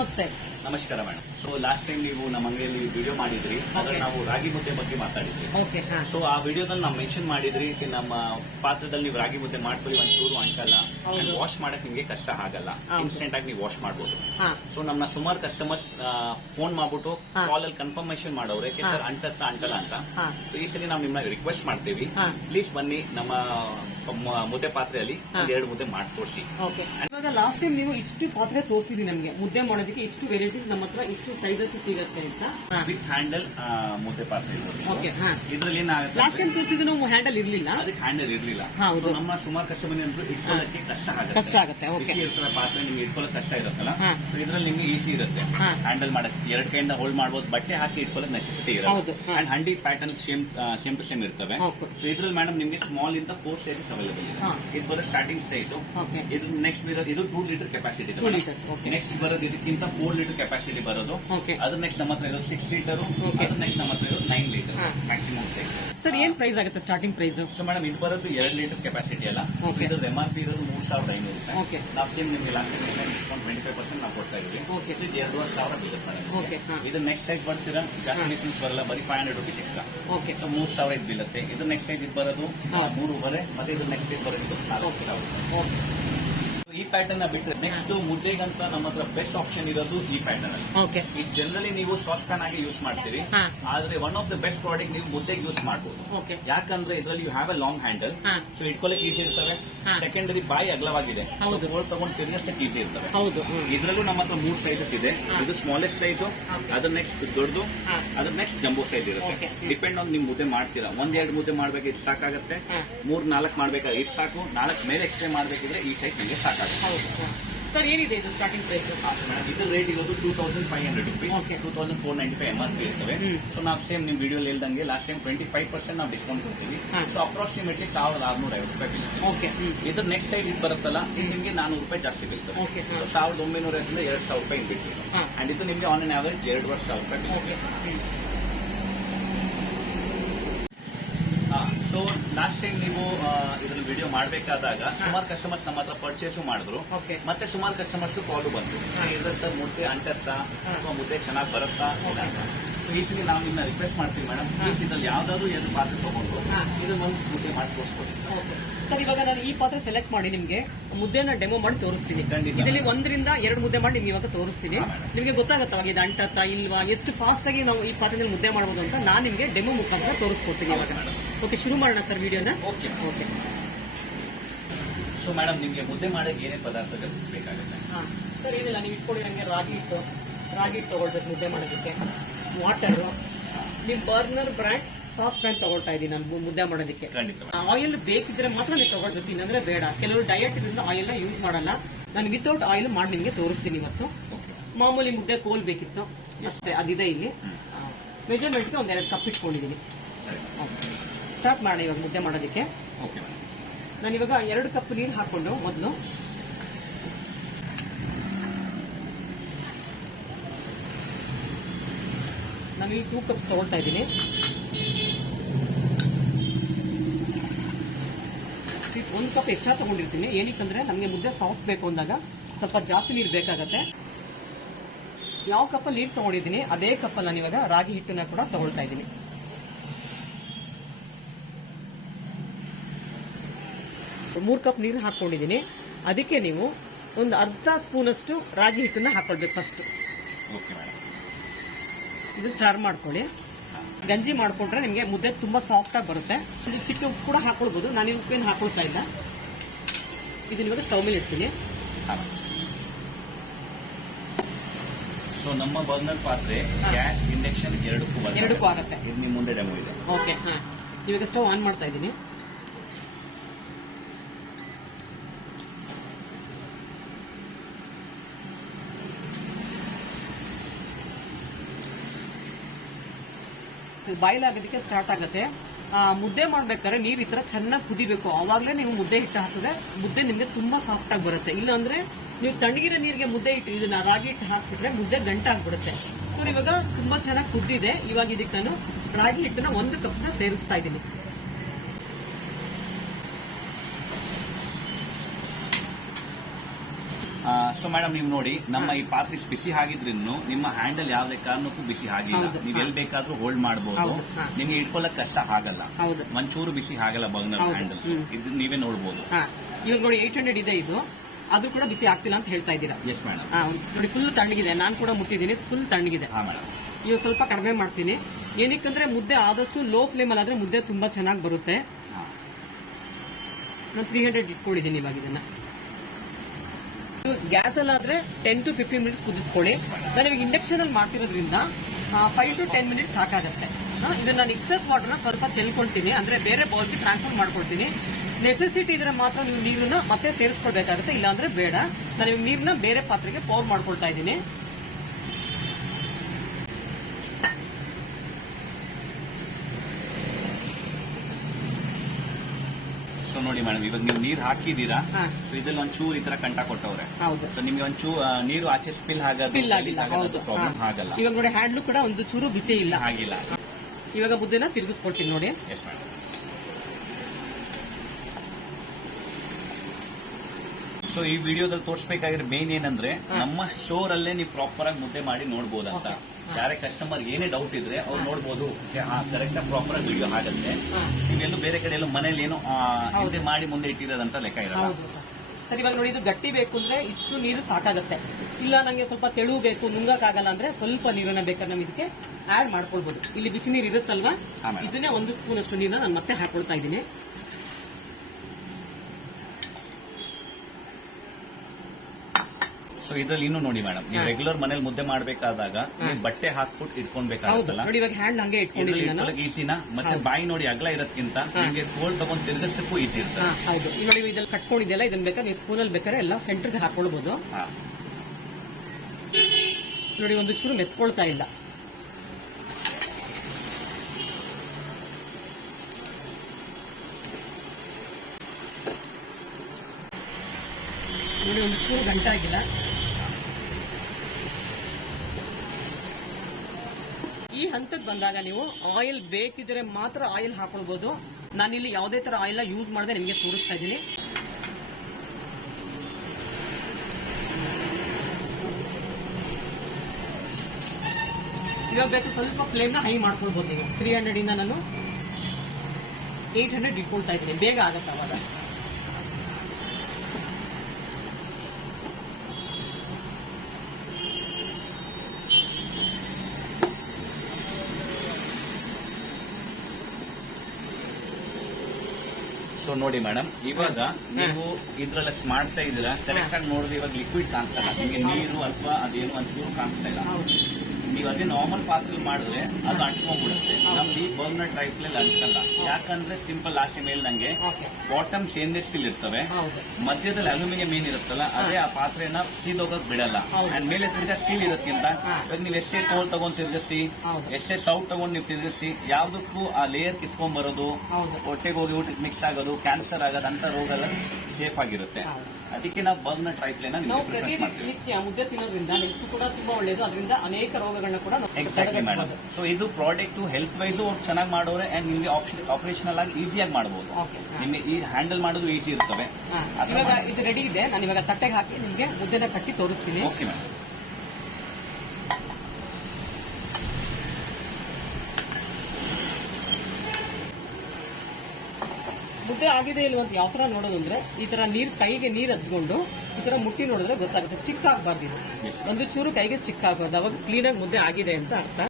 ನಮಸ್ತೆ. ನಮಸ್ಕಾರ madam. So last time ನೀವು ನಮ್ಮ ಅಂಗಡಿಯಲ್ಲಿ ವಿಡಿಯೋ ಮಾಡಿದ್ರಿ, ಅದ್ರಲ್ಲಿ ನಾವು ರಾಗಿ ಮುದ್ದೆ ಬಗ್ಗೆ ಮಾತಾಡಿದ್ರಿ. ಸೊ ಆ ವಿಡಿಯೋದಲ್ಲಿ ನಾವು ಮೆನ್ಷನ್ ಮಾಡಿದ್ರಿ ನಮ್ಮ ಪಾತ್ರದಲ್ಲಿ ನೀವು ರಾಗಿ ಮುದ್ದೆ ಮಾಡ್ಕೊಳ್ಳಿ, ಒಂಚೂರು ಅಂಟಲ್ಲ, ವಾಶ್ ಮಾಡಕ್ ನಿಮ್ಗೆ ಕಷ್ಟ ಆಗಲ್ಲ, ಇನ್ಸ್ಟೆಂಟ್ ಆಗಿ ನೀವು ವಾಶ್ ಮಾಡಬಹುದು. ಸೊ ನಮ್ಮ ಸುಮಾರು ಕಸ್ಟಮರ್ಸ್ ಫೋನ್ ಮಾಡ್ಬಿಟ್ಟು ಕಾಲ್ ಅಲ್ಲಿ ಕನ್ಫರ್ಮೇಶನ್ ಮಾಡೋರೆ ಸರ್ ಅಂಟಲ್ಲ ಅಂತ. ಈ ಸಲ ನಾವು ನಿಮ್ಮನ್ನ ರಿಕ್ವೆಸ್ಟ್ ಮಾಡ್ತೀವಿ, ಪ್ಲೀಸ್ ಬನ್ನಿ ನಮ್ಮ ಮುದ್ದೆ ಪಾತ್ರೆಯಲ್ಲಿ ಒಂದೆರಡು ಮುದ್ದೆ ಮಾಡಿ ತೋರಿಸಿ. ಲಾಸ್ಟ್ ಟೈಮ್ ನೀವು ಇಷ್ಟು ಪಾತ್ರೆ ತೋರಿಸಿದ್ರಿ ನಮ್ಗೆ ಮುದ್ದೆ ಮಾಡೋದಕ್ಕೆ, ಇಷ್ಟು ವೆರೈಟೀಸ್ ನಮ್ಮ ಹತ್ರ ಇಷ್ಟು ಸೈಜಸ್ ಸಿಗುತ್ತೆ ಅಂತ. ವಿತ್ ಹ್ಯಾಂಡಲ್ ಮುದ್ದೆ ಪಾತ್ರೆ ಇದರಲ್ಲಿ ಲಾಸ್ಟ್ ಟೈಮ್ ತೋರಿಸಿದ್ರೆ ನಾವು ಹ್ಯಾಂಡಲ್ ಇರ್ಲಿಲ್ಲ, ಅದಕ್ಕೆ ಹ್ಯಾಂಡಲ್ ಇರ್ಲಿಲ್ಲ. ನಮ್ಮ ಸುಮಾರು ಕಸ್ಟಮರ್ ಇಟ್ಕೊಳ್ಳೋಕೆ ಕಷ್ಟ ಆಗುತ್ತೆ ಇರ್ತದೆ ಪಾತ್ರೆ, ನಿಮ್ಗೆ ಇಟ್ಕೊಳ್ಳೋಕೆ ಕಷ್ಟ ಇರುತ್ತಲ್ಲ, ಇದ್ರಲ್ಲಿ ನಿಮ್ಗೆ ಈಸಿ ಇರುತ್ತೆ ಹ್ಯಾಂಡಲ್ ಮಾಡಕ್, ಎರಡು ಕೈಯಿಂದ ಹೋಲ್ಡ್ ಮಾಡಬಹುದು, ಬಟ್ಟೆ ಹಾಕಿ ಇಟ್ಕೊಳ್ಳೋಕೆ ನೆಸೆಸಿಟಿ ಇರುತ್ತೆ. ಅಂಡ್ ಹಂಡಿ ಪ್ಯಾಟರ್ನ್ ಸೇಮ್ ಟು ಸೇಮ್ ಇರ್ತವೆ. ಸೊ ಇದ್ರಲ್ಲಿ ಮೇಡಮ್ ನಿಮ್ಗೆ ಸ್ಮಾಲ್ ಇಂದ 4 ಸೈಜಸ್ ಅವೈಲೇಬಲ್ ಇದೆ. ಇದು ಬರೋ ಸ್ಟಾರ್ಟಿಂಗ್ ಸೈಜ್, ಇದು ನೆಕ್ಸ್ಟ್ ಬರೋದು ಇದು 2 ಲೀಟರ್ ಕೆಪಾಸಿಟಿ ಇದೆ. ನೆಕ್ಸ್ಟ್ ಬರೋದು ಇದಕ್ಕಿಂತ 4 ಲೀಟರ್ ಕೆಪಾಸಿಟಿ ಬರೋದು. ಅದ್ರ ನೆಕ್ಸ್ಟ್ ನಮ್ಮ ಹತ್ರ ಇರೋದು 6 ಲೀಟರ್, ಅದ್ರ ನೆಕ್ಸ್ಟ್ ನಮ್ಮ ಹತ್ರ ಇರೋದು 9 ಲೀಟರ್ ಮ್ಯಾಕ್ಸಿಮಮ್ ಸೈಜ್. ಸರ್ ಏನ್ ಪ್ರೈಸ್ ಆಗುತ್ತೆ ಸ್ಟಾರ್ಟಿಂಗ್ ಪ್ರೈಸ್? ಸೊ ಮೇಡಮ್ ಇದು ಬರೋದು 2 ಲೀಟರ್ ಕೆಪಾಸಿಟಿ ಅಲ್ಲ, ಇದ್ರದ್ದು MRP ಇರೋದು 3,500 ರೂಪಾಯಿ. ನಾವು ಸೇಮ್ ನಿಮಗೆ ಲಾಸ್ಟ್ ಡಿಸ್ಕೌಂಟ್ 25% ನಾವು ಕೊಡ್ತಾ ಇದೀವಿ. ಇದು 2,500 ಬೀಳುತ್ತೆ. ಇದು ನೆಕ್ಸ್ಟ್ ಸೈಜ್ ಬರ್ತೀರಾ, ಜಾಸ್ತಿ ಡಿಫ್ರೆನ್ಸ್ ಬರಲ್ಲ, ಬರೀ 500 ರುಪೀಸ್ ಎಕ್ಸ್ಟ್ರಾ. 3,000 ಇದು ಬೀಳುತ್ತೆ. ಇದು ನೆಕ್ಸ್ಟ್ ಸೈಜ್ ಇದು ಬರೋದು 3,500, ಮತ್ತೆ ಇದು ನೆಕ್ಸ್ಟ್ ಸೈಜ್ ಬರೋದು 4,000. ಈ ಪ್ಯಾಟರ್ನ್ ಬಿಟ್ಟರೆ ನೆಕ್ಸ್ಟ್ ಮುದ್ದೆಗಂತ ನಮ್ಮ ಹತ್ರ ಬೆಸ್ಟ್ ಆಪ್ಷನ್ ಇರೋದು ಈ ಪ್ಯಾಟರ್ನ್ ಅಲ್ಲಿ. ಈ ಜನರಲಿ ನೀವು ಸಾಸ್ ಪ್ಯಾನ್ ಆಗಿ ಯೂಸ್ ಮಾಡ್ತೀರಿ, ಆದ್ರೆ one of the best product ನೀವು ಮುದ್ದೆಗೆ ಯೂಸ್ ಮಾಡಬಹುದು. ಯಾಕಂದ್ರೆ ಇದರಲ್ಲಿ you have a long handle, so ಇಟ್ಕೊಳ್ಳಕ್ಕೆ ಈಸಿ ಇರ್ತವೆ. ಸೆಕೆಂಡರಿ ಬಾಯಿ ಅಗಲವಾಗಿದೆ, ಹೋಲ್ ತಗೊಂಡು ತಿರ್ಗಿಸಕ್ಕೆ ಈಸಿ ಇರ್ತವೆ. ಇದರಲ್ಲೂ ನಮ್ಮ ಹತ್ರ 3 ಸೈಜಸ್ ಇದೆ. ಇದು ಸ್ಮಾಲೆಸ್ಟ್ ಸೈಜ್, ಅದ್ರ ನೆಕ್ಸ್ಟ್ ದೊಡ್ಡದು, ಅದ್ರ ನೆಕ್ಸ್ಟ್ ಜಂಬೋ ಸೈಜ್ ಇರುತ್ತೆ. ಡಿಪೆಂಡ್ ಆನ್ ನೀವು ಮುದ್ದೆ ಮಾಡ್ತೀರಾ, 1-2 ಮುದ್ದೆ ಮಾಡ್ಬೇಕು ಇದು ಸಾಕಾಗುತ್ತೆ, 3-4 ಮಾಡ್ಬೇಕಾದ್ರೆ ಇದು ಸಾಕು, 4 ಮೇಲೆ ಎಕ್ಸ್ಟ್ರಾ ಮಾಡ್ಬೇಕಿದ್ರೆ ಈ ಸೈಜ್ ನಿಮಗೆ ಸಾಕಾಗುತ್ತೆ. ಸರ್ ಏನಿದೆ ಇದು ಸ್ಟಾರ್ಟಿಂಗ್ ಪ್ರೈಸ್? ಇದು ರೇಟ್ ಇರೋದು 2,500 ರುಪೀಸ್, 2,495 MRP ಇರ್ತವೆ. ಸೊ ನಾವು ಸೇಮ್ ನಿಮ್ ವಿಡಿಯೋ ಹೇಳ್ದಂಗೆ ಲಾಸ್ಟ್ ಟೈಮ್ 25% ನಾವು ಡಿಸ್ಕೌಂಟ್ ಕೊಡ್ತೀವಿ. ಸೊ ಅಪ್ರಾಕ್ಸಿಮೇಟ್ಲಿ 1,650 ರೂಪಾಯಿ ಬೀಳುತ್ತೆ. ಇದ್ರ ನೆಕ್ಸ್ಟ್ ಸೈಡ್ ಇದು ಬರುತ್ತಲ್ಲ, ಇದು ನಿಮಗೆ 400 ರೂಪಾಯಿ ಜಾಸ್ತಿ ಬೀಳ್ತದೆ. 1,900 2,000 ರೂಪಾಯಿ ಬಿಟ್ಟು, ಅಂಡ್ ಇದು ನಿಮಗೆ ಆನ್ ಅನ್ ಆವರೇಜ್ 2,500 ರೂಪಾಯಿ ಬೀಳುತ್ತೆ. ಸೊ ಲಾಸ್ಟ್ ಟೈಮ್ ನೀವು ಇದ್ರಲ್ಲಿ ವಿಡಿಯೋ ಮಾಡಬೇಕಾದಾಗ ಸುಮಾರು ಕಸ್ಟಮರ್ಸ್ ನಮ್ಮ ಹತ್ರ ಪರ್ಚೇಸ್ ಮಾಡಿದ್ರು, ಮತ್ತೆ ಸುಮಾರು ಕಸ್ಟಮರ್ಸ್ ಕಾಲು ಬಂತು, ಸರ್ ಮುದ್ದೆ ಅಂಟತ್ತಾ ಅಥವಾ ಮುದ್ದೆ ಚೆನ್ನಾಗಿ ಬರುತ್ತಾ ಅಂತ. ಈಸಿಗೆ ನಾವು ನಿನ್ನ ರಿಕ್ವೆಸ್ಟ್ ಮಾಡ್ತೀವಿ ಮೇಡಮ್, ಪ್ಲೀಸ್ ಇದ್ರಲ್ಲಿ ಯಾವ್ದಾದ್ರು ಎರಡು ಪಾತ್ರೆ ತಗೊಂಡು ಇದನ್ನೊಂದು ಮುದ್ದೆ ಮಾಡಿ ತೋರಿಸ್ಕೊಡಿ. ಸರ್ ಇವಾಗ ನಾನು ಈ ಪಾತ್ರೆ ಸೆಲೆಕ್ಟ್ ಮಾಡಿ ನಿಮ್ಗೆ ಮುದ್ದೆನ ಡೆಮೋ ಮಾಡಿ ತೋರಿಸ್ತೀನಿ. ಇದರಲ್ಲಿ 1-2 ಮುದ್ದೆ ಮಾಡಿ ನಿಮ್ಗೆ ಇವಾಗ ತೋರಿಸ್ತೀನಿ. ನಿಮ್ಗೆ ಗೊತ್ತಾಗತ್ತವಾಗ ಇದು ಅಂಟತ್ತಾ ಇಲ್ವಾ, ಎಷ್ಟು ಫಾಸ್ಟ್ ಆಗಿ ನಾವು ಈ ಪಾತ್ರೆಯಲ್ಲಿ ಮುದ್ದೆ ಮಾಡಬಹುದು ಅಂತ ನಾನು ನಿಮ್ಗೆ ಡೆಮೋ ಮುಖಾಂತರ ತೋರಿಸ್ಕೊಡ್ತೀನಿ ಇವಾಗ. ಓಕೆ, ಶುರು ಮಾಡೋಣ ಸರ್ ವಿಡಿಯೋನ. ಓಕೆ. ಸೊ ಮೇಡಮ್ ನಿಮ್ಗೆ ಮುದ್ದೆ ಮಾಡಕ್ಕೆ ಏನೇ ಪದಾರ್ಥಗಳು ಬೇಕಾಗುತ್ತೆ? ಸರ್ ಏನಿಲ್ಲ, ನೀವು ಇಟ್ಕೊಳ್ಳಿ, ನಂಗೆ ರಾಗಿ ಹಿಟ್ಟು ತಗೊಳ್ಬೇಕು ಮುದ್ದೆ ಮಾಡೋದಕ್ಕೆ. ವಾಟರ್, ನಿಮ್ ಬರ್ನರ್ ಬ್ರ್ಯಾಂಡ್ ಸಾಸ್ ಪ್ಯಾನ್ ತಗೊಳ್ತಾ ಇದ್ದೀನಿ ನಾನು ಮುದ್ದೆ ಮಾಡೋದಕ್ಕೆ. ಆಯಿಲ್ ಬೇಕಿದ್ರೆ ಮಾತ್ರ ನೀವು ತಗೊಳ್ಬೇಕು, ಇನ್ನಂದ್ರೆ ಬೇಡ. ಕೆಲವರು ಡಯಟ್ ಇದರಿಂದ ಆಯಿಲ್ ನ ಯೂಸ್ ಮಾಡಲ್ಲ. ನಾನು ವಿತೌಟ್ ಆಯಿಲ್ ಮಾಡಿ ನಿಮಗೆ ತೋರಿಸ್ತೀನಿ ಇವತ್ತು. ಮಾಮೂಲಿ ಮುದ್ದೆ ಕೋಲ್ ಬೇಕಿತ್ತು ಅಷ್ಟೇ, ಅದಿದೆ ಇಲ್ಲಿ. ಮೆಜರ್ಮೆಂಟ್ಗೆ 1-2 ಕಪ್ ಇಟ್ಕೊಂಡಿದ್ದೀನಿ. ಸ್ಟಾರ್ಟ್ ಮಾಡಿ ಇವಾಗ ಮುದ್ದೆ ಮಾಡೋದಕ್ಕೆ. ನಾನು ಇವಾಗ 2 ಕಪ್ ನೀರು ಹಾಕೊಂಡು ಮೊದಲು ನಾನು ಈ 2 ಕಪ್ಸ್ ತಗೊಳ್ತಾ ಇದ್ದೀನಿ. 1 ಕಪ್ ಎಕ್ಸ್ಟ್ರಾ ತಗೊಂಡಿರ್ತೀನಿ, ಏನಕ್ಕಂದ್ರೆ ನಮಗೆ ಮುದ್ದೆ ಸಾಫ್ಟ್ ಬೇಕು ಅಂದಾಗ ಸ್ವಲ್ಪ ಜಾಸ್ತಿ ನೀರು ಬೇಕಾಗತ್ತೆ. ಯಾವ ಕಪ್ಪಲ್ಲಿ ನೀರು ತಗೊಂಡಿದ್ದೀನಿ ಅದೇ ಕಪ್ಪಲ್ಲಿ ನಾನು ಇವಾಗ ರಾಗಿ ಹಿಟ್ಟನ್ನ ಕೂಡ ತಗೊಳ್ತಾ ಇದ್ದೀನಿ. 3 ಕಪ್ ನೀರು ಹಾಕೊಂಡಿದ್ದೀನಿ. ಅದಕ್ಕೆ ನೀವು ಒಂದು ಅರ್ಧ ಸ್ಪೂನಷ್ಟು ರಾಗಿ ಹಿಟ್ಟನ್ನ ಹಾಕೊಳ್ಬೇಕು ಫಸ್ಟ್. ಇದು ಸ್ಟಾರ್ ಮಾಡ್ಕೊಳ್ಳಿ. ಗಂಜಿ ಮಾಡ್ಕೊಂಡ್ರೆ ನಿಮಗೆ ಮುದ್ದೆ ತುಂಬಾ ಸಾಫ್ಟ್ ಆಗಿ ಬರುತ್ತೆ. ಇದು ಚಿಕ್ಕ ಉಪ್ಪು ಕೂಡ ಹಾಕೊಳ್ಬಹುದು, ನಾನು ಉಪ್ಪೇನು ಹಾಕೊಳ್ತಾ ಇಲ್ಲ. ಇದನ್ನ ಇವಾಗ ಸ್ಟವ್ ಮೇಲೆ ಇಡ್ತೀನಿ. ಸೊ ನಮ್ಮ ಬರ್ನರ್ ಪಾತ್ರೆ ಗ್ಯಾಸ್ ಇಂಡಕ್ಷನ್ ಎರಡಕ್ಕೂ ಆಗುತ್ತೆ. ಇದು ನಿಮ್ಮ ಮುಂದೆ ಡೆಮೋ ಇದೆ. ಓಕೆ, ಇವಾಗ ಸ್ಟವ್ ಆನ್ ಮಾಡ್ತಾ ಇದ್ದೀನಿ. ಬಾಯ್ಲ್ ಆಗೋದಕ್ಕೆ ಸ್ಟಾರ್ಟ್ ಆಗುತ್ತೆ. ಮುದ್ದೆ ಮಾಡ್ಬೇಕಾದ್ರೆ ನೀರು ಈ ತರ ಚೆನ್ನಾಗಿ ಕುದಿಬೇಕು, ಅವಾಗಲೇ ನೀವು ಮುದ್ದೆ ಹಿಟ್ಟು ಹಾಕಿದ್ರೆ ಮುದ್ದೆ ನಿಮ್ಗೆ ತುಂಬಾ ಸಾಫ್ಟ್ ಆಗಿ ಬರುತ್ತೆ. ಇಲ್ಲಾಂದ್ರೆ ನೀವು ತಣ್ಣಗಿರೋ ನೀರಿಗೆ ಮುದ್ದೆ ಹಿಟ್ಟು ಇದನ್ನ ರಾಗಿ ಹಿಟ್ಟು ಹಾಕ್ಬಿಟ್ರೆ ಮುದ್ದೆ ಗಂಟಾಗ್ಬಿಡುತ್ತೆ. ಸೊ ಇವಾಗ ತುಂಬಾ ಚೆನ್ನಾಗಿ ಕುದ್ದಿದೆ. ಇವಾಗ ಇದಕ್ಕೆ ನಾನು ರಾಗಿ ಹಿಟ್ಟನ್ನ 1 ಕಪ್ನ ಸೇರಿಸ್ತಾ ಇದ್ದೀನಿ. ಸೊ ಮೇಡಮ್ ನೀವು ನೋಡಿ ನಮ್ಮ ಈ ಪಾತ್ರೆ ಬಿಸಿ ಆಗಿದ್ರೂ ನಿಮ್ಮ ಹ್ಯಾಂಡಲ್ ಯಾವುದೇ ಕಾರಣಕ್ಕೂ ಬಿಸಿ ಆಗಿಲ್ಲ. ನೀವು ಎಲ್ಲಿ ಬೇಕಾದ್ರೂ ಹೋಲ್ಡ್ ಮಾಡಬಹುದು. ನಿಮ್ಗೆ ಇಟ್ಕೊಳ್ಳಕ್ ಕಷ್ಟ ಆಗಲ್ಲ. ಒಂಚೂರು ಬಿಸಿ ಆಗಲ್ಲ ಬರ್ನರ್ ಹ್ಯಾಂಡಲ್. ಇದು ನೀವೇ ನೋಡಬಹುದು. ಇವಾಗ ನೋಡಿ 800 ಇದೆ ಇದು, ಅದು ಕೂಡ ಬಿಸಿ ಆಗ್ತಿಲ್ಲ ಅಂತ ಹೇಳ್ತಾ ಇದ್ದೀರಾ? Yes madam. ನೋಡಿ ಫುಲ್ ತಣ್ಣಗಿದೆ, ನಾನು ಕೂಡ ಮುಟ್ಟಿದ್ದೀನಿ, ಫುಲ್ ತಣ್ಣಗಿದೆ. ಹಾ ಮೇಡಮ್. ಇವಾಗ ಸ್ವಲ್ಪ ಕಡಿಮೆ ಮಾಡ್ತೀನಿ. ಏನಕ್ಕಂದ್ರೆ ಮುದ್ದೆ ಆದಷ್ಟು ಲೋ ಫ್ಲೇಮ್ ಅಲ್ಲಿ ಆದ್ರೆ ಮುದ್ದೆ ತುಂಬಾ ಚೆನ್ನಾಗಿ ಬರುತ್ತೆ. ನಾನು 300 ಇಟ್ಕೊಂಡಿದ್ದೀನಿ ಇವಾಗ ಇದನ್ನ. ಗ್ಯಾಸ್ ಅಲ್ಲಾದ್ರೆ 10 to 15 ಮಿನಿಟ್ಸ್ ಕುದಿಸ್ಕೊಳ್ಳಿ. ನಾನು ಇವಾಗ ಇಂಡಕ್ಷನ್ ಅಲ್ಲಿ ಮಾಡ್ತಿರೋದ್ರಿಂದ 5 to 10 ಮಿನಿಟ್ಸ್ ಸಾಕಾಗತ್ತೆ. ಇದನ್ನ ನಾನು ಎಕ್ಸಸ್ ವಾಟರ್ನ ಸ್ವಲ್ಪ ಚೆಲ್ಕೊಳ್ತೀನಿ, ಅಂದ್ರೆ ಬೇರೆ ಬೌಲ್ಗೆ ಟ್ರಾನ್ಸ್ಫರ್ ಮಾಡ್ಕೊಳ್ತೀನಿ. ನೆಸೆಸಿಟಿ ಇದ್ರೆ ಮಾತ್ರ ನೀವು ನೀರನ್ನ ಮತ್ತೆ ಸೇರಿಸ್ಕೊಳ್ಬೇಕಾಗುತ್ತೆ, ಇಲ್ಲಾಂದ್ರೆ ಬೇಡ. ನಾನು ಇವಾಗ ನೀರನ್ನ ಬೇರೆ ಪಾತ್ರೆಗೆ ಪೌರ್ ಮಾಡ್ಕೊಳ್ತಾ ಇದ್ದೀನಿ. ಸೊ ನೋಡಿ ಮೇಡಮ್, ಇವಾಗ ನೀವು ನೀರು ಹಾಕಿದೀರಾ, ಇದ್ರಲ್ಲಿ ಒಂಚೂರು ಈ ತರ ಕಂಟ ಕೊಟ್ಟವ್ರೆ. ಸೊ ನಿಮ್ಗೆ ಒಂಚೂರು ನೀರು ಆಚೆ ಸ್ಪಿಲ್ ಪ್ರಾಬ್ಲಮ್ ಆಗಲ್ಲ. ಇವಾಗ ನೋಡಿ ಹ್ಯಾಂಡ್ಲು ಕೂಡ ಒಂದು ಚೂರು ಬಿಸಿ ಇಲ್ಲ, ಆಗಿಲ್ಲ. ಇವಾಗ ಮುದ್ದೆನ ತಿರುಗಿಸ್ಕೊಳ್ತೀನಿ ನೋಡಿ. Yes madam. ಸೊ ಈ ವಿಡಿಯೋದಲ್ಲಿ ತೋರಿಸಬೇಕಾಗಿರೋ ಮೇನ್ ಏನಂದ್ರೆ, ನಮ್ಮ ಸ್ಟೋರ್ ಅಲ್ಲೇ ನೀವು ಪ್ರಾಪರ್ ಆಗಿ ಮುದ್ದೆ ಮಾಡಿ ನೋಡಬಹುದಂತ. ಯಾರೇ ಕಸ್ಟಮರ್ ಏನೇ ಡೌಟ್ ಇದ್ರೆ ಅವ್ರು ನೋಡಬಹುದು. ಕರೆಕ್ಟ್ ಆಗಿ ಪ್ರಾಪರ್ ಆಗಿ ವಿಡಿಯೋ ಆಗುತ್ತೆ. ನೀವೆಲ್ಲೂ ಬೇರೆ ಕಡೆ ಎಲ್ಲ ಮನೇಲಿ ಏನೋ ಮುದ್ದೆ ಮಾಡಿ ಮುಂದೆ ಇಟ್ಟಿರೋದಂತ ಲೆಕ್ಕ ಇರಲ್ಲ. ಸರಿ, ಇವಾಗ ನೋಡಿ ಇದು ಗಟ್ಟಿ ಬೇಕು ಅಂದ್ರೆ ಇಷ್ಟು ನೀರು ಸಾಕಾಗುತ್ತೆ. ಇಲ್ಲ ನಂಗೆ ಸ್ವಲ್ಪ ತೆಳು ಬೇಕು, ನುಂಗಕ್ಕಾಗಲ್ಲ ಅಂದ್ರೆ ಸ್ವಲ್ಪ ನೀರನ್ನ ಬೇಕಾದ್ರೆ ನಾವು ಇದಕ್ಕೆ ಆಡ್ ಮಾಡ್ಕೊಳ್ಬಹುದು. ಇಲ್ಲಿ ಬಿಸಿ ನೀರು ಇರುತ್ತಲ್ವಾ, ಇದನ್ನೇ 1 ಸ್ಪೂನ್ ಅಷ್ಟು ನೀರನ್ನ ನಾನು ಮತ್ತೆ ಹಾಕೊಳ್ತಾ ಇದ್ದೀನಿ. ಸೊ ಇದ್ರಲ್ಲಿ ಇನ್ನೂ ನೋಡಿ ಮೇಡಮ್, ನೀವು ರೆಗ್ಯುಲರ್ ಮನೇಲಿ ಮುದ್ದೆ ಮಾಡಬೇಕಾದಾಗ ನೀವು ಬಟ್ಟೆ ಹಾಕ್ಬಿಟ್ಟು ಇಟ್ಕೊಳ್ಬೇಕಾಗುತ್ತಲ್ಲ. ನೋಡಿ ಇವಾಗ ಹ್ಯಾಂಡ್ ಹಂಗೆ ಇಟ್ಕೊಂಡಿದ್ದೀನಿ. ಈಸಿನ ಮತ್ತೆ ಬಾಯಿ ನೋಡಿ ಅಗಲ ಇರೋದ್ಕಿಂತ ನಿಮಗೆ ಕೋಲ್ ತಗೊಂಡ್ ತಿರ್ಗಿಸಕ್ಕೂ ಈಸಿ ಇರುತ್ತೆ. ಹೌದು, ನೋಡಿ ಇದ್ರಲ್ಲಿ ಕಟ್ಕೊಂಡಿದೆಯಲ್ಲ, ಇದನ್ನ ಬೇಕಾದ್ರೆ ನೀವು ಸ್ಪೂನಲ್ಲಿ ಬೇಕಾದ್ರೆ ಎಲ್ಲ ಸೆಂಟರ್ಗೆ ಹಾಕೊಳ್ಬಹುದು. ನೋಡಿ ಒಂದು ಚೂರು ಮೆತ್ಕೊಳ್ತಾ ಇಲ್ಲ. ನೋಡಿ ಒಂದು ಚೂರು ಗಂಟಾಗಿಲ್ಲ. ಈ ಹಂತಕ್ಕೆ ಬಂದಾಗ ನೀವು ಆಯಿಲ್ ಬೇಕಿದ್ರೆ ಮಾತ್ರ ಆಯಿಲ್ ಹಾಕೊಳ್ಬಹುದು. ನಾನಿಲ್ಲಿ ಯಾವುದೇ ತರ ಆಯಿಲ್ ಯೂಸ್ ಮಾಡದೆ ನಿಮಗೆ ತೋರಿಸ್ತಾ ಇದ್ದೀನಿ. ಇವಾಗ ಬೇಕು ಸ್ವಲ್ಪ ಫ್ಲೇಮ್ ನ ಹೈ ಮಾಡ್ಕೊಳ್ಬಹುದು. ನೀವು 300 ಇಂದ ನಾನು 800 ಇಟ್ಕೊಳ್ತಾ ಇದ್ದೀನಿ, ಬೇಗ ಆಗತ್ತೆ ಅವಾಗ. ಸೊ ನೋಡಿ ಮೇಡಮ್, ಇವಾಗ ನೀವು ಇದ್ರಲ್ಲ ಮಾಡ್ತಾ ಇದ್ದೀರಾ, ಕರೆಕ್ಟ್ ಆಗಿ ನೋಡಿದ್ರೆ ಇವಾಗ ಲಿಕ್ವಿಡ್ ಕಾಣಿಸ್ತಲ್ಲ ನಿಮಗೆ, ನೀರು ಅಥವಾ ಅದೇನು ಒಂಚೂರು ಕಾಣಿಸ್ತಾ ಇಲ್ಲ. ನೀವು ಅದೇ ನಾರ್ಮಲ್ ಪಾತ್ರೆ ಮಾಡಿದ್ರೆ ಅದು ಅಂಟ್ಕೊಂಡ್ಬಿಡುತ್ತೆ. ನಮ್ದು ಈ ಬರ್ನರ್ ಟೈಪ್ ಅಂಟಲ್ಲ. ಯಾಕಂದ್ರೆ ಸಿಂಪಲ್ ಆಸೆ ಮೇಲೆ ನಂಗೆ ಬಾಟಮ್ ಸ್ಟೇನ್ಲೆಸ್ ಸ್ಟೀಲ್ ಇರ್ತವೆ, ಮಧ್ಯದಲ್ಲಿ ಅಲ್ಯೂಮಿನಿಯಂ ಏನಿರುತ್ತಲ್ಲ ಅದೇ ಆ ಪಾತ್ರೆನ ಸೀದೋಗಕ್ ಬಿಡಲ್ಲ. ಅಂಡ್ ಮೇಲೆ ತಿರ್ಗಾ ಸ್ಟೀಲ್ ಇರೋದ್ಕಿಂತ ಇವಾಗ ನೀವು ಎಷ್ಟೇ ಟೋಲ್ ತಗೊಂಡ್ ತಿರ್ಗಿಸಿ, ಎಷ್ಟೇ ಸೌಟ್ ತಗೊಂಡ್ ನೀವು ತಿರ್ಗಿಸಿ, ಯಾವ್ದಕ್ಕೂ ಆ ಲೇಯರ್ ಕಿತ್ಕೊಂಡ್ ಬರೋದು, ಹೊಟ್ಟೆಗೆ ಹೋಗಿ ಊಟಕ್ಕೆ ಮಿಕ್ಸ್ ಆಗೋದು, ಕ್ಯಾನ್ಸರ್ ಆಗೋದು ಅಂತ ರೋಗ ಎಲ್ಲ ಸೇಫ್ ಆಗಿರುತ್ತೆ. ಅದಕ್ಕೆ ನಾವು ಬರ್ನರ್ ಟ್ರೈಪ್ಲೇನ ನಿತ್ಯ ಮುದ್ದೆ ತಿನ್ನೋದ್ರಿಂದ ಹೆಲ್ತ್ ಕೂಡ ತುಂಬಾ ಒಳ್ಳೇದು. ಅದರಿಂದ ಅನೇಕ ರೋಗಗಳನ್ನ ಕೂಡ ಎಕ್ಸಾಕ್ಟ್ಲಿ ಮೇಡಮ್. ಸೊ ಇದು ಪ್ರಾಡಕ್ಟ್ ಹೆಲ್ತ್ ವೈಸ್ ಚೆನ್ನಾಗಿ ಮಾಡೋರೆ ಅಂಡ್ ನಿಮ್ಗೆ ಆಪರೇಷನಲ್ ಆಗಿ ಈಸಿಯಾಗಿ ಮಾಡಬಹುದು. ನಿಮ್ಗೆ ಈ ಹ್ಯಾಂಡಲ್ ಮಾಡೋದು ಈಸಿ ಇರ್ತವೆ. ಇವಾಗ ಇದು ರೆಡಿ ಇದೆ, ನಾನು ಇವಾಗ ತಟ್ಟೆಗೆ ಹಾಕಿ ನಿಮ್ಗೆ ಮುದ್ದೆನ ಕಟ್ಟಿ ತೋರಿಸ್ತೀನಿ. Okay madam. ಮುದ್ದೆ ಆಗಿದೆ ಇಲ್ವ ಅಂತ ಯಾವ ತರ ನೋಡೋದು ಅಂದ್ರೆ, ಈ ತರ ಕೈಗೆ ನೀರು ಹತ್ಕೊಂಡು ಈ ತರ ಮುಟ್ಟಿ ನೋಡಿದ್ರೆ ಗೊತ್ತಾಗುತ್ತೆ. ಸ್ಟಿಕ್ ಆಗಬಾರ್ದು, ಇದು ಒಂದು ಚೂರು ಕೈಗೆ ಸ್ಟಿಕ್ ಆಗಬಾರ್ದು, ಅವಾಗ ಕ್ಲೀನಾಗಿ ಮುದ್ದೆ ಆಗಿದೆ ಅಂತ ಅರ್ಥ.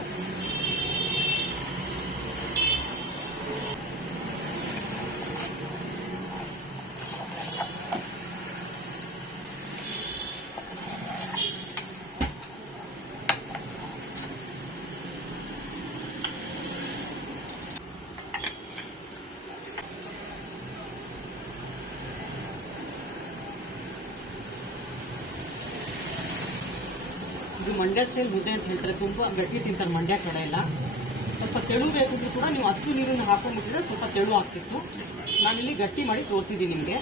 ಇದು ಮಂಡ್ಯ ಸ್ಟೈಲ್ ಮುದ್ದೆ ಅಂತ ಹೇಳ್ತಾರೆ. ತುಂಬಾ ಗಟ್ಟಿ ತಿಂತಾರೆ ಮಂಡ್ಯ ಕಡೆ ಎಲ್ಲ. ಸ್ವಲ್ಪ ತೆಳು ಬೇಕಿದ್ರು ಕೂಡ ನೀವು ಅಷ್ಟು ನೀರನ್ನು ಹಾಕೊಂಡ್ಬಿಟ್ಟಿದ್ರೆ ಸ್ವಲ್ಪ ತೆಳು ಆಗ್ತಿತ್ತು. ನಾನಿಲ್ಲಿ ಗಟ್ಟಿ ಮಾಡಿ ತೋರಿಸಿದ್ದೀನಿ ನಿಮಗೆ.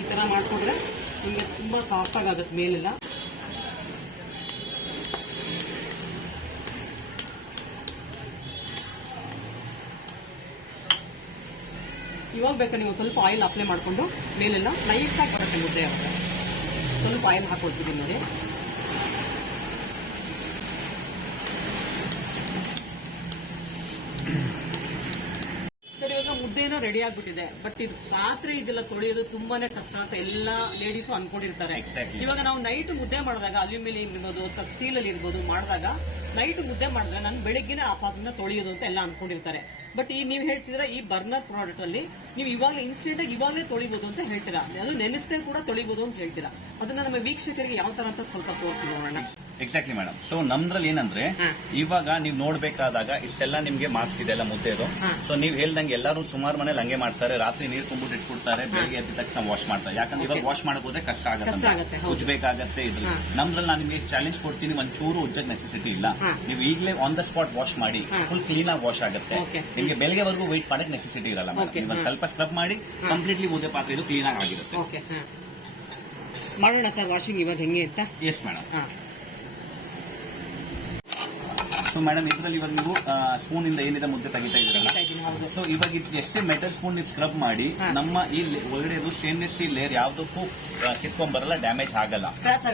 ಈ ತರ ಮಾಡ್ಕೊಂಡ್ರೆ ನಿಮಗೆ ತುಂಬಾ ಸಾಫ್ಟ್ ಆಗುತ್ತೆ ಮೇಲೆಲ್ಲ. ಇವಾಗ ಬೇಕಾದ್ರೆ ನೀವು ಸ್ವಲ್ಪ ಆಯಿಲ್ ಅಪ್ಲೈ ಮಾಡಿಕೊಂಡು ಮೇಲೆಲ್ಲ ನೈಸ್ ಆಗಿ ಬರುತ್ತೆ ಮುದ್ದೆ. ಸ್ವಲ್ಪ ಆಯಿಲ್ ಹಾಕೊಳ್ತಿದ್ದೀನಿ ನೋಡಿ. ಸರ್ ಇವಾಗ ಮುದ್ದೆನೂ ರೆಡಿ ಆಗ್ಬಿಟ್ಟಿದೆ. ಬಟ್ ಇದು ಪಾತ್ರೆ ಇದೆಲ್ಲ ತೊಳೆಯೋದು ತುಂಬಾನೇ ಕಷ್ಟ ಅಂತ ಎಲ್ಲಾ ಲೇಡೀಸು ಅನ್ಕೊಂಡಿರ್ತಾರೆ. ಇವಾಗ ನಾವು ನೈಟ್ ಮುದ್ದೆ ಮಾಡಿದಾಗ ಅಲ್ಯೂಮಿನಿಯಂ ಇರ್ಬೋದು ಅಥವಾ ಸ್ಟೀಲ್ ಅಲ್ಲಿ ಇರ್ಬೋದು ಮಾಡಿದಾಗ ನೈಟ್ ಮುದ್ದೆ ಮಾಡಿದ್ರೆ ನಾನು ಬೆಳಿಗ್ಗೆನೆ ಆ ಪಾತ್ರನ ತೊಳೆಯೋದು ಅಂತ ಎಲ್ಲ ಅನ್ಕೊಂಡಿರ್ತಾರೆ. ಬಟ್ ಈ ನೀವು ಹೇಳ್ತಿದ್ರೆ ಈ ಬರ್ನರ್ ಪ್ರಾಡಕ್ಟ್ ಅಲ್ಲಿ ನೀವು ಇವಾಗಲೇ ಇನ್ಸ್ಟೆಂಟ್ ಆಗಿ ಇವಾಗಲೇ ತೊಳಿಬಹುದು ಅಂತ ಹೇಳ್ತೀರಾ, ಅದು ನೆನೆಸ್ದೇ ಕೂಡ ತೊಳಿಬಹುದು ಅಂತ ಹೇಳ್ತೀರಾ. ಅದನ್ನ ನಮ್ಮ ವೀಕ್ಷಕರಿಗೆ ಯಾವ ತರ ಅಂತ ಸ್ವಲ್ಪ ತೋರಿಸಿ ನೋಡೋಣ. Exactly madam. ಸೊ ನಮ್ದ್ರಲ್ಲಿ ಏನಂದ್ರೆ ಇವಾಗ ನೀವು ನೋಡ್ಬೇಕಾದಾಗ ಇಷ್ಟೆಲ್ಲ ನಿಮ್ಗೆ ಮಾರ್ಕ್ಸ್ ಇದೆ ಎಲ್ಲ ಮುದ್ದೆದು. ಸೊ ನೀವು ಹೇಳ್ದಂಗೆ ಎಲ್ಲರೂ ಸುಮಾರು ಮನೇಲಿ ಹಂಗೆ ಮಾಡ್ತಾರೆ, ರಾತ್ರಿ ನೀರು ತುಂಬಿಟ್ಟು ಇಟ್ಬಿಡ್ತಾರೆ, ಬೆಳಿಗ್ಗೆ ಎದ್ದ ತಕ್ಷಣ ವಾಶ್ ಮಾಡ್ತಾರೆ. ಯಾಕಂದ್ರೆ ಇವಾಗ ವಾಶ್ ಮಾಡಕ್ ಹೋದ್ರೆ ಕಷ್ಟ ಆಗುತ್ತೆ, ಉಜ್ಬೇಕಾಗತ್ತೆ. ಇದ್ರಲ್ಲಿ ನಮ್ದ್ರಲ್ಲಿ ನಾನು ನಿಮಗೆ ಚಾಲೆಂಜ್ ಕೊಡ್ತೀನಿ, ಒಂಚೂರು ಉಜ್ಜಕ್ ನೆಸೆಸಿಟಿ ಇಲ್ಲ. ನೀವು ಈಗಲೇ ಆನ್ ದ ಸ್ಪಾಟ್ ವಾಶ್ ಮಾಡಿ ಫುಲ್ ಕ್ಲೀನ್ ಆಗಿ ವಾಶ್ ಆಗುತ್ತೆ. ನಿಮಗೆ ಬೆಳಗ್ಗೆವರೆಗೂ ವೆಯ್ಟ್ ಮಾಡಕ್ ನೆಸೆಸಿಟಿ ಇರಲ್ಲ. ನೀವು ಸ್ವಲ್ಪ ಸ್ಕ್ರಬ್ ಮಾಡಿ ಕಂಪ್ಲೀಟ್ಲಿ ಮುದ್ದೆ ಪಾತ್ರೆ ಇದು ಕ್ಲೀನ್ ಆಗಿ ಆಗಿರುತ್ತೆ. ಮಾಡೋಣ ಸರ್ ವಾಷಿಂಗ್ ಇವಾಗ ಹೆಂಗೆ ಅಂತ. Yes madam. ಸೊ ಮೇಡಮ್ ಇದ್ರಲ್ಲಿ ಇವಾಗ ನೀವು ಸ್ಪೂನ್ ಇಂದ ಏನಿದೆ ಮುದ್ದೆ ತೆಗಿತಾ ಇದ್ರಲ್ಲ, ಸೊ ಇವಾಗ ಎಷ್ಟೇ ಮೆಟಲ್ ಸ್ಪೂನ್ ನೀವು ಸ್ಕ್ರಬ್ ಮಾಡಿ ನಮ್ಮ ಈ ಒಳಗಡೆ ಸ್ಟೇನ್ಲೆಸ್ ಸ್ಟೀಲ್ ಲೇಯರ್ ಯಾವ್ದಕ್ಕೂ ಕಿತ್ಕೊಂಡ್ ಬರಲ್ಲ, ಡ್ಯಾಮೇಜ್ ಆಗಲ್ಲ, ಸ್ಕ್ರಾಚ್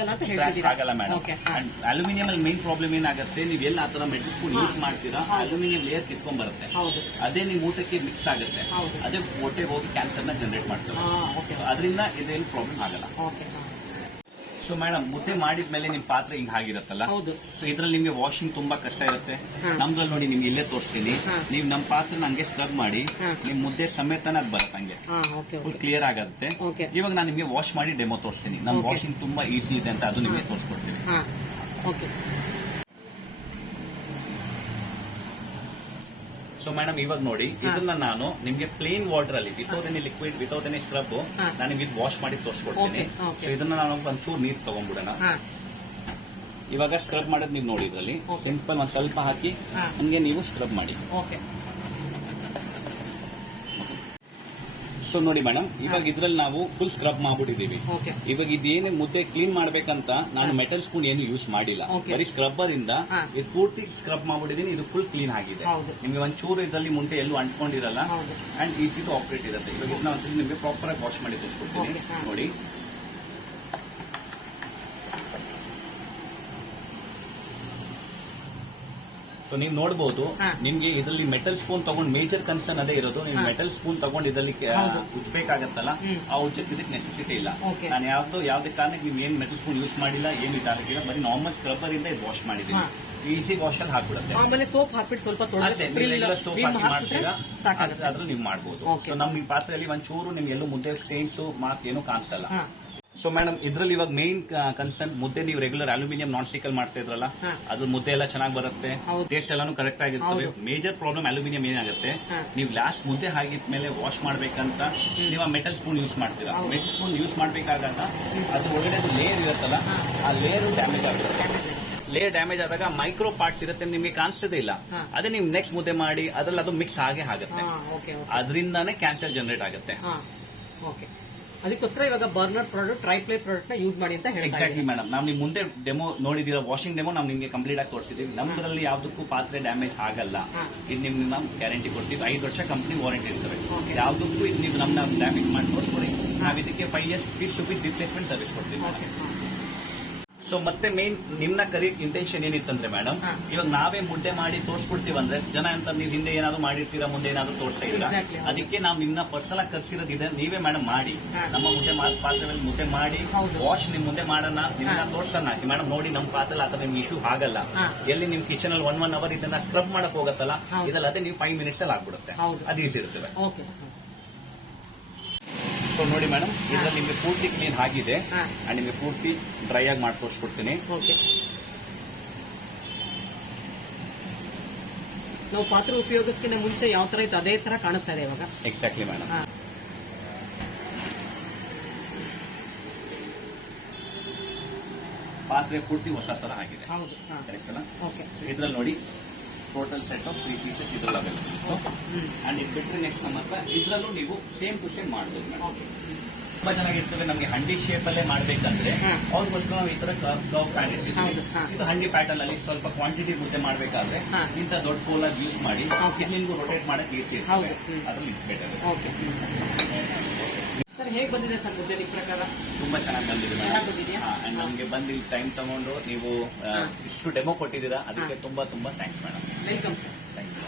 ಆಗಲ್ಲ ಮೇಡಮ್. ಅಂಡ್ ಅಲ್ಯೂಮಿನಿಯಂ ಅಲ್ಲಿ ಮೇನ್ ಪ್ರಾಬ್ಲಮ್ ಏನಾಗುತ್ತೆ, ನೀವು ಎಲ್ಲ ಆತರ ಮೆಟಲ್ ಸ್ಪೂನ್ ಯೂಸ್ ಮಾಡ್ತೀರಾ, ಅಲ್ಯೂಮಿನಿಯಂ ಲೇಯರ್ ಕಿತ್ಕೊಂಡ್ ಬರುತ್ತೆ, ಅದೇ ನೀವು ಊಟಕ್ಕೆ ಮಿಕ್ಸ್ ಆಗುತ್ತೆ, ಅದೇ ಹೊಟ್ಟೆಗೆ ಹೋಗಿ ಕ್ಯಾನ್ಸರ್ ನ ಜನರೇಟ್ ಮಾಡ್ತಾರೆ. ಅದರಿಂದ ಇದೇನು ಪ್ರಾಬ್ಲಮ್ ಆಗಲ್ಲ. ಸೊ ಮೇಡಮ್ ಮುದ್ದೆ ಮಾಡಿದ್ಮೇಲೆ ನಿಮ್ ಪಾತ್ರೆ ಹಿಂಗ್ ಆಗಿರುತ್ತಲ್ಲ, ಸೊ ಇದ್ರಲ್ಲಿ ನಿಮ್ಗೆ ವಾಷಿಂಗ್ ತುಂಬಾ ಕಷ್ಟ ಇರುತ್ತೆ. ನಮ್ದ್ರಲ್ಲಿ ನೋಡಿ ನಿಮ್ಗೆ ಇಲ್ಲೇ ತೋರಿಸ್ತೀನಿ, ನೀವು ನಮ್ ಪಾತ್ರೆ ಹಂಗೆ ಸ್ಕ್ರಬ್ ಮಾಡಿ ನಿಮ್ ಮುದ್ದೆ ಸಮೇತನ ಅದ್ ಬರುತ್ತೆ, ಹಂಗೆ ಫುಲ್ ಕ್ಲಿಯರ್ ಆಗುತ್ತೆ. ಇವಾಗ ನಾನು ನಿಮ್ಗೆ ವಾಶ್ ಮಾಡಿ ಡೆಮೋ ತೋರಿಸ್ತೀನಿ. ನಮ್ ವಾಷಿಂಗ್ ತುಂಬಾ ಈಸಿ ಇದೆ ಅಂತ ಅದು ನಿಮ್ಗೆ ತೋರಿಸ್ಕೊಡ್ತೀನಿ. ಸೊ ಮೇಡಮ್ ಇವಾಗ ನೋಡಿ ಇದನ್ನ ನಾನು ನಿಮ್ಗೆ ಪ್ಲೇನ್ ವಾಟರ್ ಅಲ್ಲಿ without any liquid without any scrub ನಾನು ನಿಮ್ಗೆ ವಾಶ್ ಮಾಡಿ ತೋರಿಸ್ಕೊಡ್ತೀನಿ. ಸೊ ಇದನ್ನ ನಾನು ಒಂಚೂರು ನೀರು ತಗೊಂಡ್ಬಿಡೋಣ. ಇವಾಗ ಸ್ಕ್ರಬ್ ಮಾಡೋದು ನೀವು ನೋಡಿ, ಇದರಲ್ಲಿ ಸಿಂಪಲ್ ಒಂದ್ ಸ್ವಲ್ಪ ಹಾಕಿ ಹಂಗೆ ನೀವು ಸ್ಕ್ರಬ್ ಮಾಡಿ. ಸೊ ನೋಡಿ ಮೇಡಮ್ ಇವಾಗ ಇದ್ರಲ್ಲಿ ನಾವು ಫುಲ್ ಸ್ಕ್ರಬ್ ಮಾಡ್ಬಿಟ್ಟಿದೀವಿ. ಇವಾಗ ಇದೇನೇ ಮುದ್ದೆ ಕ್ಲೀನ್ ಮಾಡ್ಬೇಕಂತ ನಾನು ಮೆಟಲ್ ಸ್ಪೂನ್ ಏನು ಯೂಸ್ ಮಾಡಿಲ್ಲ, ಬರೀ ಸ್ಕ್ರಬ್ಬರ್ ಇಂದ ಇದು ಪೂರ್ತಿ ಸ್ಕ್ರಬ್ ಮಾಡ್ಬಿಟ್ಟಿದೀನಿ. ಇದು ಫುಲ್ ಕ್ಲೀನ್ ಆಗಿದೆ. ನಿಮ್ಗೆ ಒಂಚೂರು ಇದರಲ್ಲಿ ಮುಂದೆ ಎಲ್ಲೂ ಅಂಟ್ಕೊಂಡಿರಲ್ಲ ಅಂಡ್ ಈಸಿ ಟು ಆಪರೇಟ್ ಇರುತ್ತೆ. ಇವಾಗ ಇದನ್ನ ಒಂದ್ಸಲಿ ನಿಮ್ಗೆ ಪ್ರಾಪರ್ ಆಗಿ ವಾಶ್ ಮಾಡಿ ತೋರಿಸ್ಕೊಡ್ತೀನಿ ನೋಡಿ. ಸೊ ನೀವು ನೋಡಬಹುದು ನಿಮ್ಗೆ ಇದರಲ್ಲಿ ಮೆಟಲ್ ಸ್ಪೂನ್ ತಗೊಂಡ್ ಮೇಜರ್ ಕನ್ಸರ್ನ್ ಅದೇ ಇರೋದು. ನೀವು ಮೆಟಲ್ ಸ್ಪೂನ್ ತಗೊಂಡ್ ಇದರಲ್ಲಿ ಉಜ್ಬೇಕಾಗತ್ತಲ್ಲ, ಆ ಉಜ್ಜಕ್ಕೆ ಇದಕ್ಕೆ ನೆಸೆಸಿಟಿ ಇಲ್ಲ. ನಾನು ಯಾವ್ದೇ ಕಾರಣಕ್ಕೆ ನೀವು ಏನ್ ಮೆಟಲ್ ಸ್ಪೂನ್ ಯೂಸ್ ಮಾಡಿಲ್ಲ, ಏನು ಇದಾಗಿಲ್ಲ, ಬರೀ ನಾರ್ಮಲ್ ಸ್ಕ್ರಬ್ಬರ್ ಇಂದ ಇದು ವಾಶ್ ಮಾಡಿದೀನಿ. ಈಸಿ ವಾಶ್ ಅಲ್ಲಿ ಹಾಕ್ಬಿಡುತ್ತೆ. ಆಮೇಲೆ ಸೋಪ್ ಹಾಕ್ಬಿಟ್ಟು ಸ್ವಲ್ಪ ಸೋಪ್ ಹಾಕಿ ಮಾಡ್ತೀರಾ ಅದ್ರಲ್ಲಿ ನೀವು ಮಾಡಬಹುದು. ಸೊ ನಮ್ ಈ ಪಾತ್ರೆಯಲ್ಲಿ ಒಂಚೂರು ನಿಮ್ಗೆ ಎಲ್ಲೂ ಮುದ್ದೆ ಸ್ಟೇನ್ಸ್ ಮಾರ್ಕ್ ಏನು ಕಾಣಿಸಲ್ಲ. ಸೊ ಮೇಡಮ್ ಇದ್ರಲ್ಲಿ ಇವಾಗ ಮೇನ್ ಕನ್ಸರ್ನ್ ಮುದ್ದೆ ನೀವು ರೆಗ್ಯುಲರ್ ಅಲ್ಯೂಮಿನಿಯಂ ನಾನ್ ಸ್ಟಿಕ್ ಅಲ್ಲಿ ಮಾಡ್ತಾ ಇದ್ರಲ್ಲ, ಅದು ಮುದ್ದೆ ಎಲ್ಲ ಚೆನ್ನಾಗಿ ಬರುತ್ತೆ, ಟೇಸ್ಟ್ ಎಲ್ಲಾನು ಕರೆಕ್ಟ್ ಆಗಿರ್ತವೆ. ಮೇಜರ್ ಪ್ರಾಬ್ಲಮ್ ಅಲ್ಯೂಮಿನಿಯಂ ಏನಾಗುತ್ತೆ, ನೀವು ಲಾಸ್ಟ್ ಮುದ್ದೆ ಆಗಿದ್ಮೇಲೆ ವಾಶ್ ಮಾಡ್ಬೇಕಂತ ನೀವು ಮೆಟಲ್ ಸ್ಪೂನ್ ಯೂಸ್ ಮಾಡ್ತೀರಾ. ಮೆಟಲ್ ಸ್ಪೂನ್ ಯೂಸ್ ಮಾಡ್ಬೇಕಾದಾಗ ಅದು ಒಳಗಡೆ ಲೇಯರ್ ಇರುತ್ತಲ್ಲ, ಆ ಲೇಯರ್ ಡ್ಯಾಮೇಜ್ ಆಗುತ್ತೆ. ಲೇಯರ್ ಡ್ಯಾಮೇಜ್ ಆದಾಗ ಮೈಕ್ರೋ ಪಾರ್ಟ್ಸ್ ಇರುತ್ತೆ, ನಿಮ್ಗೆ ಕಾಣಿಸ್ತದೆ ಇಲ್ಲ. ಅದೇ ನೀವು ನೆಕ್ಸ್ಟ್ ಮುದ್ದೆ ಮಾಡಿ ಅದ್ರಲ್ಲಿ ಅದು ಮಿಕ್ಸ್ ಆಗೇ ಆಗುತ್ತೆ, ಅದರಿಂದಾನೇ ಕ್ಯಾನ್ಸರ್ ಜನರೇಟ್ ಆಗುತ್ತೆ. ಅದಕ್ಕೋಸ್ಕರ ಇವಾಗ ಬರ್ನರ್ ಪ್ರಾಡಕ್ಟ್, ಟ್ರೈಪ್ಲೇ ಪ್ರಾಡಕ್ಟ್ ನ ಯೂಸ್ ಮಾಡಿ ಅಂತ ಹೇಳಿ. Exactly madam. ನಾವು ನಿಮ್ ಮುಂದೆ ಡೆಮೋ ನೋಡಿದಿರ, ವಾಷಿಂಗ್ ಡೆಮೋ ನಾವು ನಿಮ್ಗೆ ಕಂಪ್ಲೀಟ್ ಆಗಿ ತೋರಿಸಿದೀವಿ. ನಮ್ದ್ರಲ್ಲಿ ಯಾವ್ದಕ್ಕೂ ಪಾತ್ರೆ ಡ್ಯಾಮೇಜ್ ಆಗಲ್ಲ. ಇದು ನಿಮ್ಗೆ ನಾವು ಗ್ಯಾರಂಟಿ ಕೊಡ್ತೀವಿ. 5 ವರ್ಷ ಕಂಪನಿ ವಾರಂಟಿ ಇರ್ತವೆ. ಯಾವ್ದಕ್ಕೂ ಇದು ನೀವು ನಮ್ನ ಡ್ಯಾಮೇಜ್ ಮಾಡಿ ತೋರಿಸ್ಕೊಡಿ, ನಾವು ಇದಕ್ಕೆ 5 years piece to piece replacement service ಕೊಡ್ತೀವಿ. ಸೊ ಮತ್ತೆ ಮೇನ್ ನಿಮ್ನ ಕರಿಯಕ್ ಇಂಟೆನ್ಷನ್ ಏನಿತ್ತಂದ್ರೆ ಮೇಡಮ್, ಇವಾಗ ನಾವೇ ಮುದ್ದೆ ಮಾಡಿ ತೋರಿಸ್ಕೊಡ್ತೀವಂದ್ರೆ ಜನ ಅಂತ ನೀವು ಹಿಂದೆ ಏನಾದ್ರು ಮಾಡಿರ್ತೀರಾ, ಮುಂದೆ ಏನಾದ್ರು ತೋರಿಸ್ತಾ ಇದ್ದೀರಾ, ಅದಕ್ಕೆ ನಾವು ನಿಮ್ನ ಪರ್ಸನಲ್ ಆಗಿ ಕರ್ಸಿರೋದಿದೆ. ನೀವೇ ಮೇಡಮ್ ಮಾಡಿ ನಮ್ಮ ಮುದ್ದೆ ಪಾತ್ರೆಯಲ್ಲಿ ಮುದ್ದೆ ಮಾಡಿ ವಾಶ್ ನಿಮ್ ಮುಂದೆ ಮಾಡೋಣ, ನಿಮ್ನ ತೋರ್ಸೋಣ. ಮೇಡಮ್ ನೋಡಿ ನಮ್ಮ ಪಾತ್ರೆ ಆತರ ನಿಮ್ಗೆ ಇಶ್ಯೂ ಆಗಲ್ಲ. ಎಲ್ಲಿ ನಿಮ್ ಕಿಚನ್ ಅಲ್ಲಿ 1 hour ಇದನ್ನ ಸ್ಕ್ರಬ್ ಮಾಡಕ್ ಹೋಗತ್ತಲ್ಲ, ಇದಲ್ಲ ಅದೇ ನೀವು 5 minutes ಅಲ್ಲಿ ಆಗ್ಬಿಡುತ್ತೆ. ಅದು ಈಸಿ ಇರ್ತದೆ. ಸೊ ನೋಡಿ ಮೇಡಮ್ ಇದ್ರಲ್ಲಿ ನಿಮ್ಗೆ ಪೂರ್ತಿ ಕ್ಲೀನ್ ಆಗಿದೆ ಅಂಡ್ ನಿಮ್ಗೆ ಪೂರ್ತಿ ಡ್ರೈ ಆಗಿ ಮಾಡಿ ತೋರಿಸ್ಕೊಡ್ತೀನಿ. ನಾವು ಪಾತ್ರೆ ಉಪಯೋಗಿಸ್ಕಿಂತ ಮುಂಚೆ ಯಾವ ತರ ಇತ್ತು ಅದೇ ತರ ಕಾಣಿಸ್ತಾ ಇದೆ ಇವಾಗ. Exactly madam. ಪಾತ್ರೆ ಪೂರ್ತಿ ಹೊಸ ತರ ಆಗಿದೆ. ಕರೆಕ್ಟ್ ಅಲ್ಲ? ಇದ್ರಲ್ಲಿ ನೋಡಿ ಟೋಟಲ್ ಸೆಟ್ ಆಫ್ 3 pieces ಇದ್ರಲ್ಲಿ ಅವೈಲೇಬಲ್. ಅಂಡ್ ಇದು ಬಿಟ್ಟರೆ ನೆಕ್ಸ್ಟ್ ನಮ್ಮ ಹತ್ರ ಇದ್ರಲ್ಲೂ ನೀವು ಸೇಮ್ ಟು ಸೇಮ್ ಮಾಡ್ಬೋದು ಮೇಡಮ್. ತುಂಬಾ ಚೆನ್ನಾಗಿರ್ತದೆ. ನಮಗೆ ಹಂಡಿ ಶೇಪ್ ಅಲ್ಲೇ ಮಾಡ್ಬೇಕಂದ್ರೆ ಅವ್ರಿಗೋಸ್ಕರ ನಾವು ಈ ತರ ಕರ್ವ್ ಪ್ಯಾನ್ ಇರ್ತೀವಿ. ಇದು ಹಂಡಿ ಪ್ಯಾಟರ್ನ್ ಅಲ್ಲಿ ಸ್ವಲ್ಪ ಕ್ವಾಂಟಿಟಿ ಮುದ್ದೆ ಮಾಡ್ಬೇಕಾದ್ರೆ ಇಂತ ದೊಡ್ಡ ಕೋಲಾಗಿ ಯೂಸ್ ಮಾಡಿ ನಿಮ್ಗೂ ರೊಟೇಟ್ ಮಾಡಕ್ ಈಸಿ ಇರ್ತದೆ. ಅದ್ರಲ್ಲಿ ಬೆಟರ್. ಸರ್ ಹೇಗೆ ಬಂದಿದೆ ಸರ್ ಮುದ್ದೆ ನಿಮ್ಮ ಪ್ರಕಾರ? ತುಂಬಾ ಚೆನ್ನಾಗಿ ಬಂದಿದೆ ಚೆನ್ನಾಗಿ ಬಂದಿದ್ಯಾ? ಅಂಡ್ ನಮ್ಗೆ ಬಂದು ಇಲ್ಲಿ ಟೈಮ್ ತಗೊಂಡು ನೀವು ಇಷ್ಟು ಡೆಮೋ ಕೊಟ್ಟಿದ್ದೀರಾ, ಅದಕ್ಕೆ ತುಂಬಾ ತುಂಬಾ thanks madam. Welcome sir. Thank you.